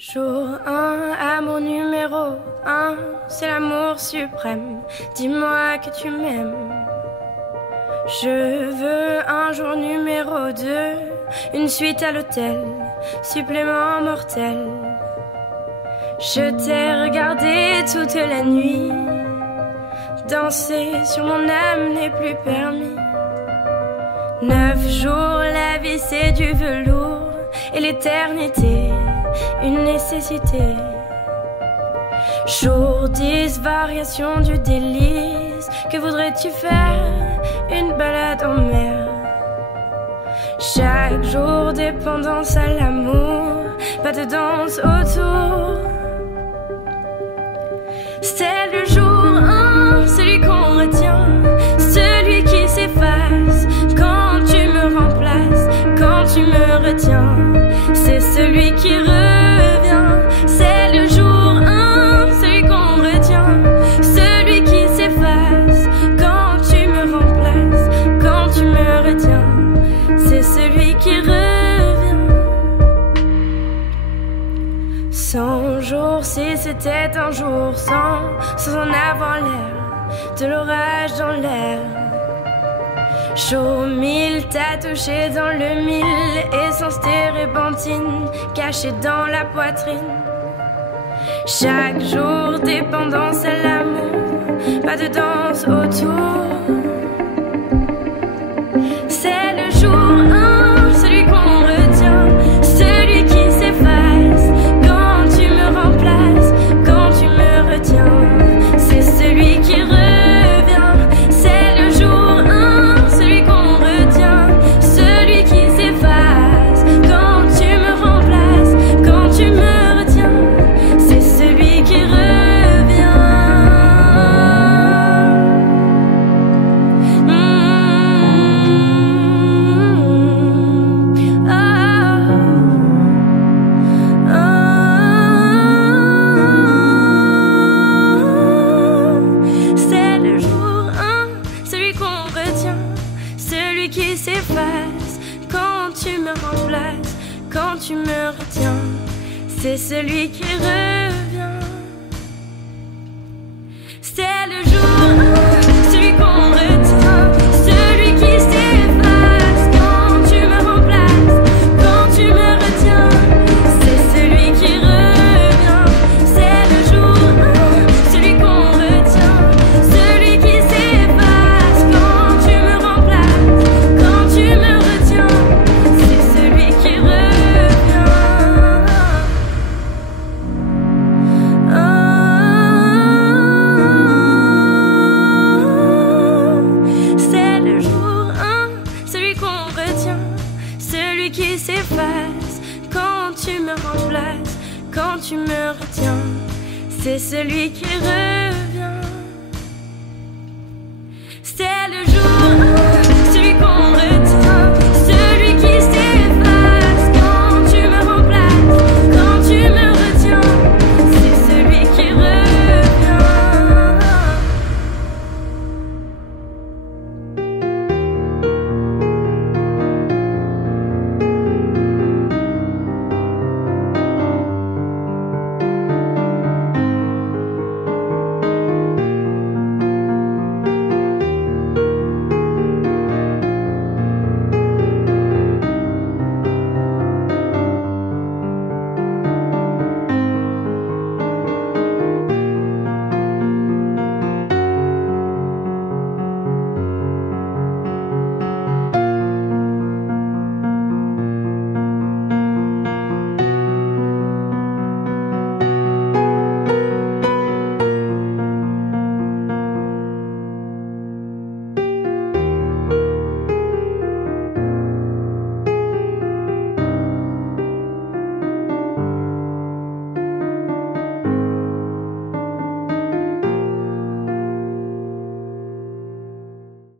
Jour 1, amour numéro 1, c'est l'amour suprême. Dis-moi que tu m'aimes. Je veux un jour numéro 2, une suite à l'hôtel, supplément mortel. Je t'ai regardé toute la nuit, danser sur mon âme n'est plus permis. 9 jours, la vie c'est du velours, et l'éternité, une nécessité. Jour 10, variation du délice, que voudrais-tu faire? Une balade en mer. Chaque jour, dépendance à l'amour, pas de danse autour. C'est le jour 1, celui qu'on retient, celui qui s'efface quand tu me remplaces, quand tu me retiens. C'est celui qui revient, c'est le jour 1, celui qu'on retient, celui qui s'efface quand tu me remplaces, quand tu me retiens. C'est celui qui revient. 100 jours, si c'était un jour sans en avoir l'air, de l'orage dans l'air. Chaud 1000, t'as touché dans le 1000, essence térébenthine, cachée dans la poitrine. Chaque jour, dépendance à l'amour, pas de danse autour. C'est le jour 1, celui qu'on retient, celui qui s'efface quand tu me remplaces, quand tu me retiens. C'est celui qui revient, c'est le jour 1, celui qu'on retient, celui qui s'efface quand tu me remplaces, quand tu me retiens. C'est celui qui revient. C'est le jour 1, celui qu'on retient, celui qui s'efface quand tu me remplaces, quand tu me retiens. C'est celui qui revient. C'est le jour 1, celui qu'on retient, celui qui s'efface quand tu me remplaces, quand tu me retiens. C'est celui qui revient. C'est le jour 1, celui qu'on retient, celui qui s'efface quand tu me remplaces, quand tu me retiens. C'est celui qui revient. C'est le jour 1, celui qu'on retient, celui qui s'efface quand tu me remplaces, quand tu me retiens. C'est celui qui revient.